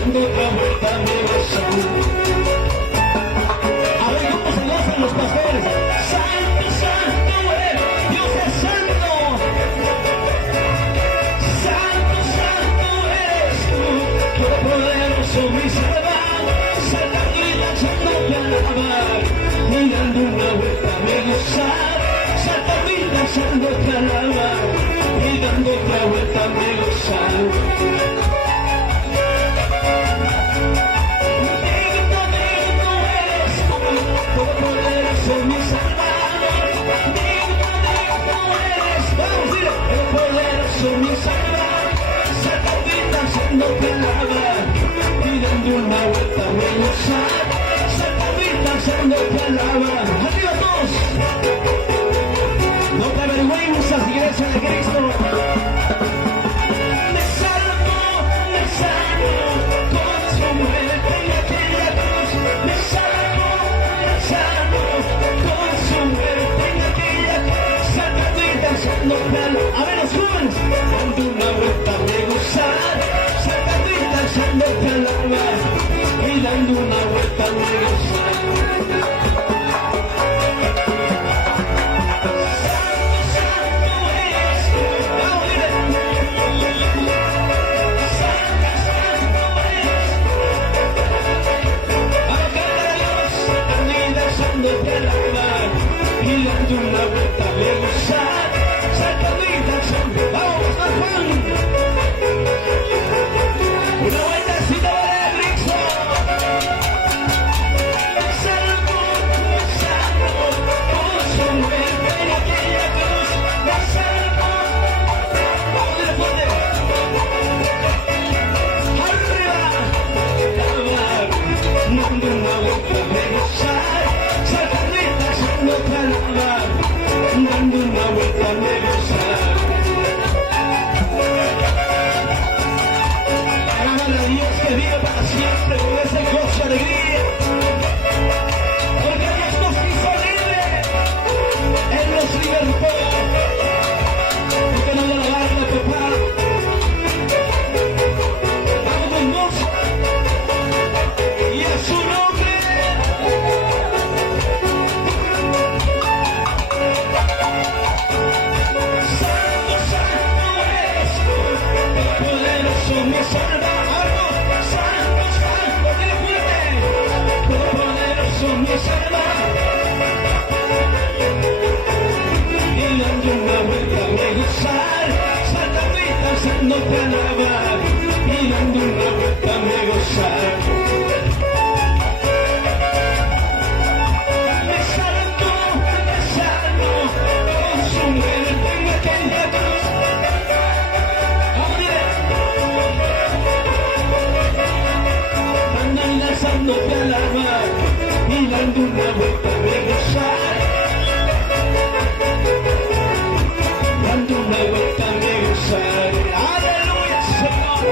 dando otra vuelta me gozan. A ver cómo se gozan los pastores. Santo, santo eres, Dios es santo. Santo, santo eres tú, todopoderoso mi Salvador. Saltando y danzando te alabar, y dando una vuelta me gozar. Saltando y danzando te alabar, y dando otra vuelta me gozar. Digno eres tú, todopoderoso mi Salvador. Digno eres, vamos, dile, todopoderoso mi Salvador. Saltando y danzando te alabar, y dando una vuelta me gozar. Saltando y danzando te alabar. Arriba todos. No te avergüenzas, iglesia de Cristo. Me salvo con su muerte en aquella cruz. Me salvo con su muerte en aquella cruz. Saltando y danzando te alabar. A ver los jóvenes. Dando una vuelta me gozar. Saltando y danzando te alabar, y dando una vuelta me gozar. Y dando una vuelta me gozar, saltando y danzando. Vamos, Juan. Una vueltecita para el Cristo. Me salvo con su muerte en aquella cruz. Me salvo. Vamos, dile fuerte. Arriba, dando una vuelta me gozar, saltando y danzando te alabar, dando una vuelta me gozar. Alábale a Dios que vive para siempre con ese gozo y alegría, porque Dios nos hizo libres, Él nos libertó. ¿Por qué no alabarle, papá? Vamos con gozo y a su nombre. Santo, santo eres tú, todopoderoso mi Salvador. Santo, santo, dile fuerte, todopoderoso mi Salvador. Y dando una vuelta me gozar, saltando y danzando te alabar, y dando una vuelta me gozar. Me salvo con su muerte en aquella cruz. Vamos, dile. Dando y danzando te alabar, y dando una vuelta me gozar. Dando una vuelta me gozar. Aleluya, Señor.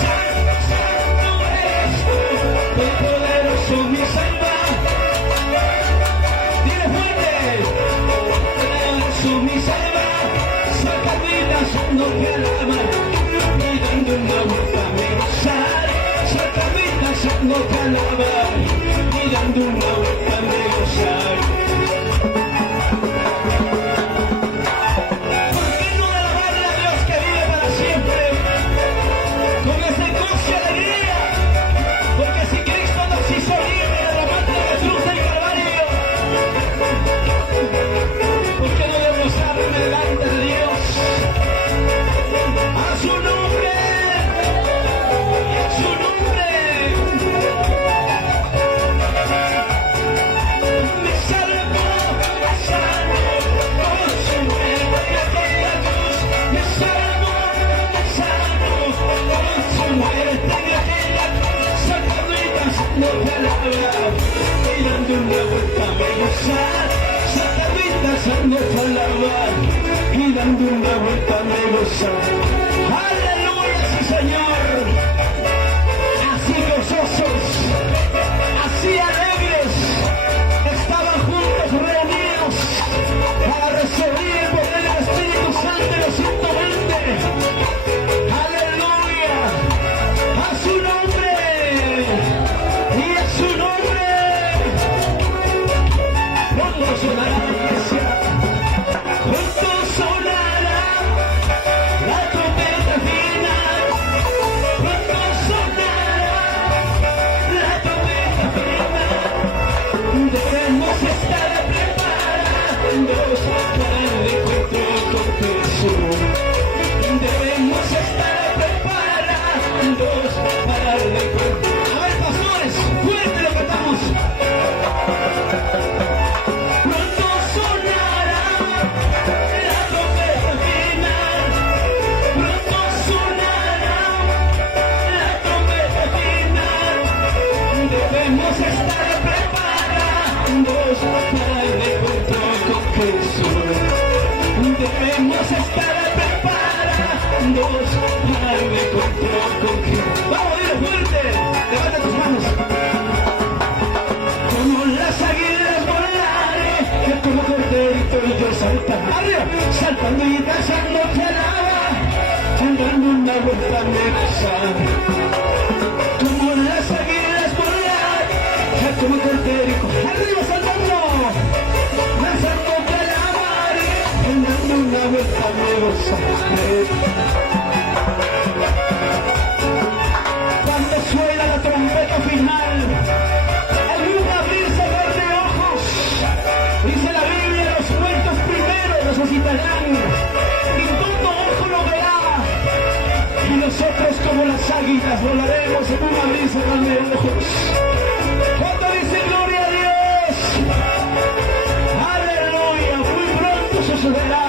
Santo, santo eres tú, todopoderoso mi Salvador. Dile fuerte, todopoderoso mi Salvador. Saltando y danzando te alabar, y dando una vuelta me gozar. Saltando y danzando te alabar, y dando una vuelta me gozar. ¿Por qué no alabarle a Dios que vive para siempre con ese gozo y alegría? Porque si Cristo nos hizo libres de la muerte de la cruz del Calvario, ¿por qué no debemos gozarme delante de Dios? A su nombre, y a su nombre. Me salvo con su muerte en aquella cruz. Me salvo con su muerte en aquella cruz. Saltando y danzando te alabar, y dando una vuelta me gozar. Saltando y danzando te alabar, y dando una vuelta me gozar. Aleluya, sí Señor. Así gozosos, así alegres, estaban juntos reunidos para recibir el poder del Espíritu Santo y los 120. Aleluya. saltando y danzando te alaba, dando una vuelta me goza. Como las águilas volar, como cordero, arriba saltando, danzando te alaba, dando una vuelta me goza. Cuando suena la trompeta final, algún abrir cerrar de ojos, dice la Biblia, los muertos primero resucitarán, y todo ojo lo verá, y nosotros como las águilas volaremos en un abrir y cerrar de ojos. ¿Cuánto dice gloria a Dios? Aleluya, muy pronto sucederá.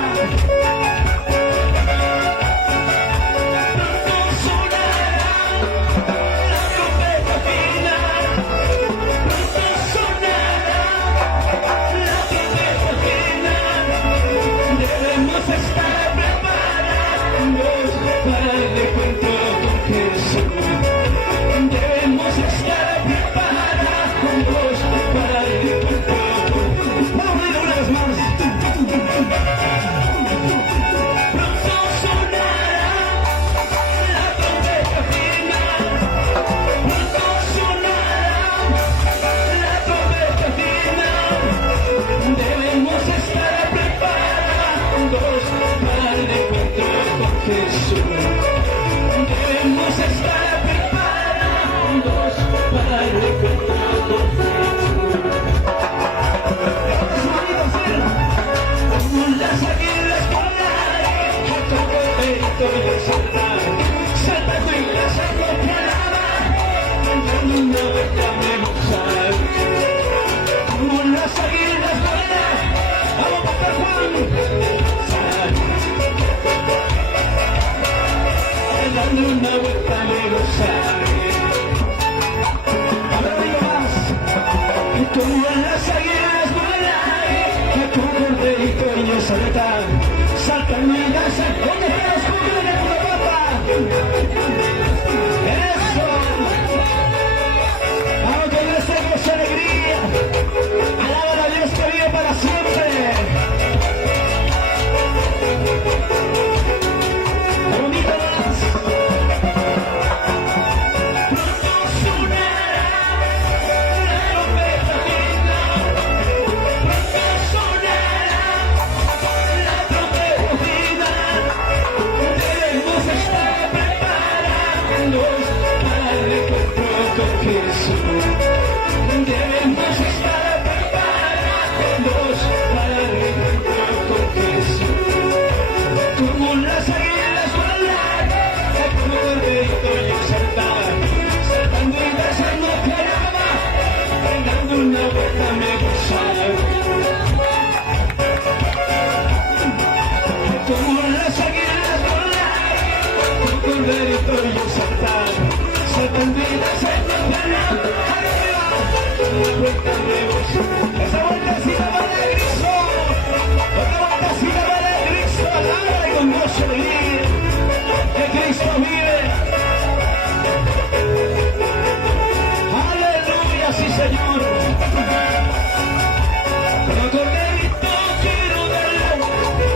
Una vuelta me gozaré. Ahora digo más. Y como en las águilas volaré, que como corderito y yo saltar, saltando y danzan. ¿Dónde están los jóvenes de la papa? Eso. Vamos con esta gozo alegría. Alaban a Dios que vive para siempre. Bonito más. Debemos estar preparados para el encuentro con Jesús. Como las águilas volar, como corderito y saltar, saltando y danzando te alaba, dando una vuelta me gozar. Como las águilas volar, como corderito y saltar, saltando y danzando te alaba. Esa vueltecita vale el Cristo, otra vueltecita vale el Cristo, alaba y con gozo vivir, que Cristo vive. Aleluya, sí Señor. Como corderito quiero dar la vuelta,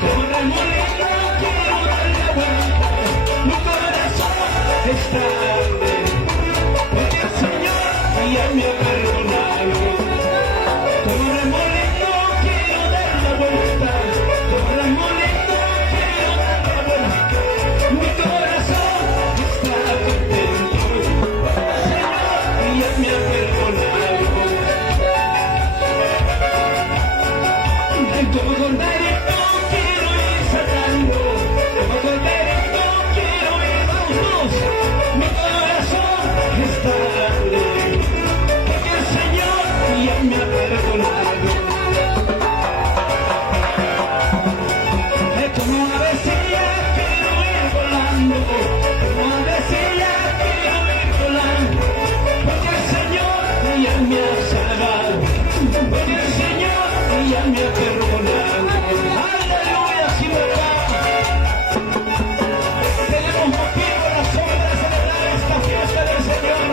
como remolino quiero dar la vuelta, mi corazón está arde, porque el Señor ya me ha perdonado. Como remolino quiero dar la vuelta, como remolino quiero dar la vuelta, mi corazón está contento, Señor ya me ha perdonado. Como corderito quiero ir saltando, como corderito quiero ir, vamos, mi corazón está alegre, porque el Señor ya me ha perdonado. Como una vecilla quiero ir volando, como una vecilla quiero ir volando, porque el Señor ya me ha salvado, porque el Señor ya me ha perdonado. Aleluya, sí, verdad. Tenemos motivo, razón para celebrar esta fiesta del Señor.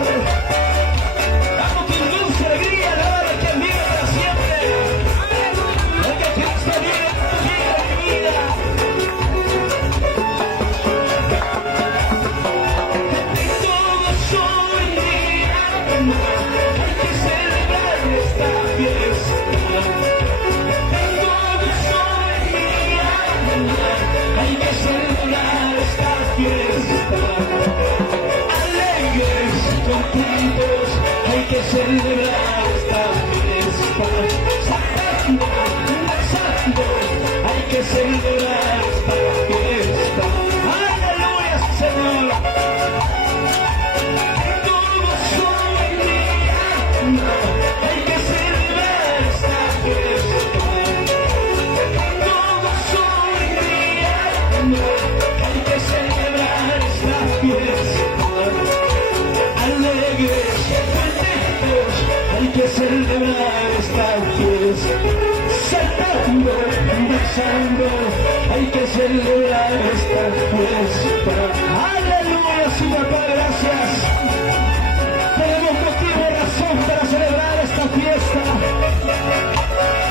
que celebrar esta fiesta. Santo, santo, hay que celebrar esta fiesta. Aleluya, Señor. Todo soy mi alma, hay que celebrar esta fiesta. Todo soy mi alma, hay que celebrar esta fiesta. Alegres, contentos, hay que celebrar esta fiesta. Saltando, danzando, hay que celebrar esta fiesta. Aleluya, sí, papá, gracias. Tenemos motivo y razón para celebrar esta fiesta.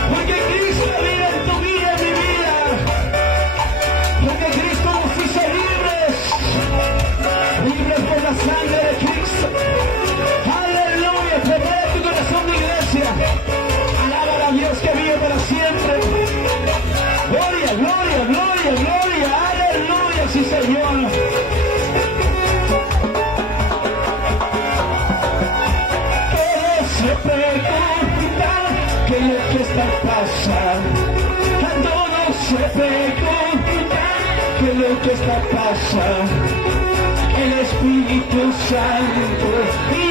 Porque Cristo vive en tu vida, en mi vida. Porque Cristo nos hizo libres. Libres por la sangre de Cristo. Aleluya, prepara tu corazón de iglesia. Alaba a Dios que vive para siempre. Gloria, gloria, gloria, gloria. Aleluya, sí, Señor. Todos se preguntan qué es lo que está pasando. Todos se preguntan qué es lo que está pasando. El Espíritu Santo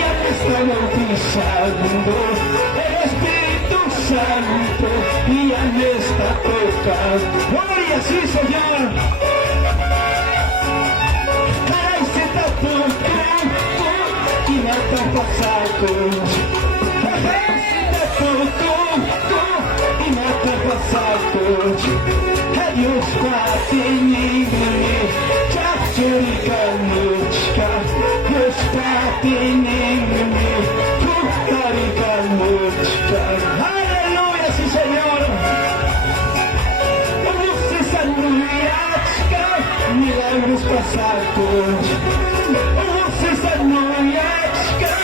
ya me está bautizando. El Espíritu Santo ya me está tocando. Gloria, sí, Señor. Caray, se está tocando y me está pasando. Caray, se está tocando y me está pasando. Adiós, Patinini. Чуриканочка, Господинини, Кухариканочка. Аллилуйя, sí, Señor. Luces anuliachka, milagros pasados. Luces anuliachka,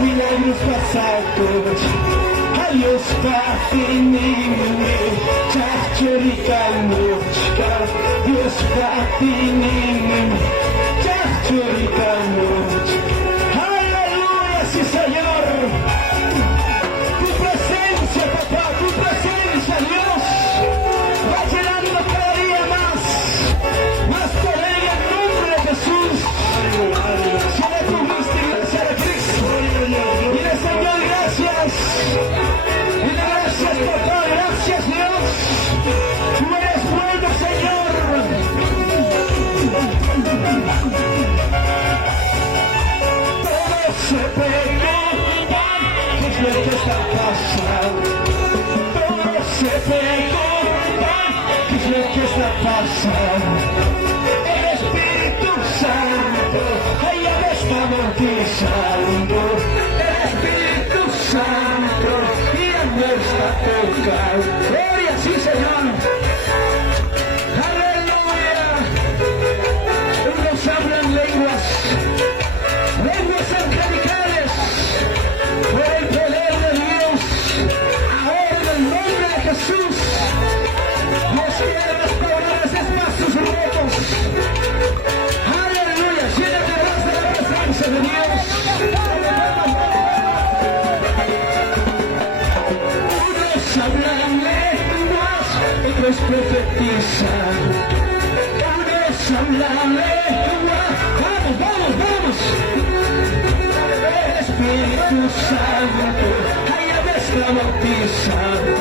milagros pasados. Adiós, Patinini, Chachurikanochka, Dios Patinini, Chachurikanochka. Aleluya, sí, Señor. Tu presencia, papá, tu presencia, Dios, va llenando cada día más poder en el nombre de Jesús. Llena tu vista, iglesia de Cristo. Dile, Señor, gracias. Dile, gracias, papá, gracias, Dios. Tú eres bueno, Señor. Todos se preguntan qué es lo que está pasando. Todos se preguntan qué es lo que está pasando. El Espíritu Santo ya me está bautizando. El Espíritu Santo ya me está tocando. Gloria, sí, Señor. Aleluya. Unos hablan lenguas angelicales por el poder de Dios. Ahora en el nombre de Jesús, Dios quiere restaurar esos espacios rotos. Aleluya, llénate más de la presencia de Dios. Unos hablan lenguas, otros profetizan. Unos hablan lenguas. Vamos, vamos, vamos. El Espíritu Santo ya me está bautizando.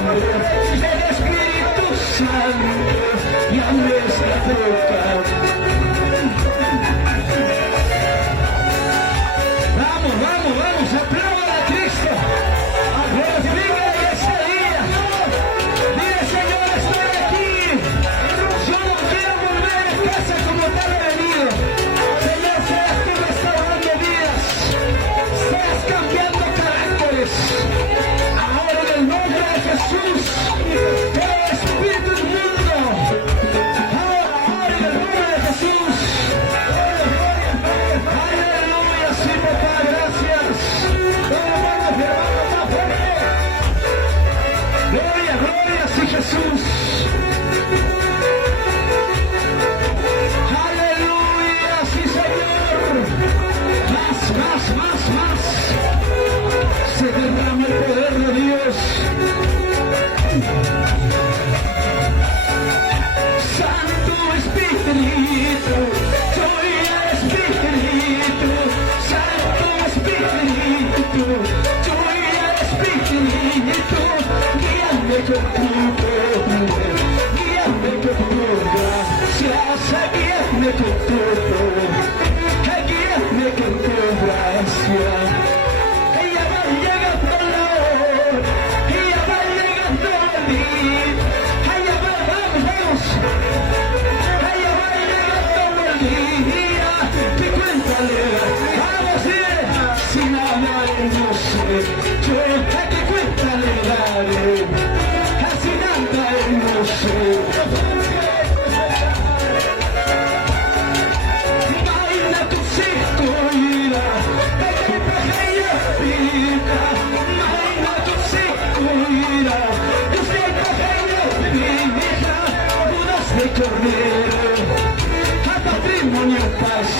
El Espíritu Santo ya me está tocando. Vamos, vamos, vamos, aplaudan a Cristo. Glorifica este día. Dile, Señor, estoy aquí. Yo no quiero volver a casa como tal he venido. Señor, seas tú restaurando vidas. Seas cambiando caracteres. Ahora en el nombre de Jesús, todo espíritu inmundo. Ahora en el nombre de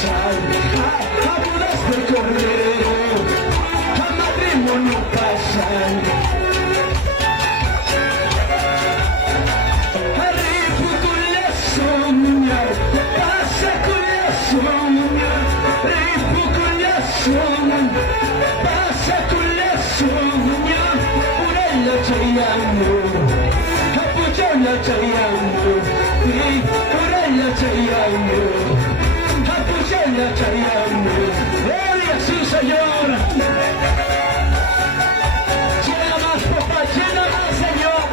pasar a bodas del Cordero, a matrimonio pasar. Arriba con la sombra, pasa con la sombra, arriba con la sombra, pasa con la sombra, purella c'aiamo, appugialla c'aiamo, purella c'aiamo, appugialla c'aiamo, gloria sí Señor. Llena más papá, llena más Señor,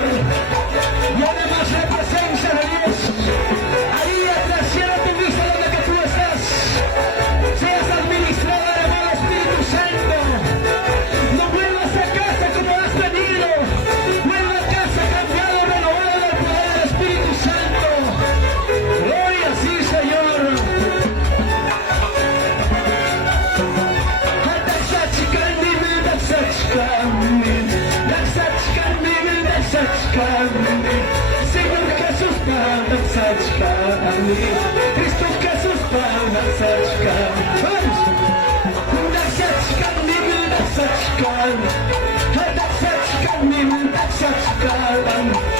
llena más la presencia de Dios. Ahí atrás, cierra tu vista donde que tú estás, seas administrada de amor Espíritu Santo. No vuelvas a casa como has venido, vuelve a casa cambiado, renovado del poder del Espíritu Santo. Gloria sí Señor. Señor Jesús, Cristo Jesús, Saçkan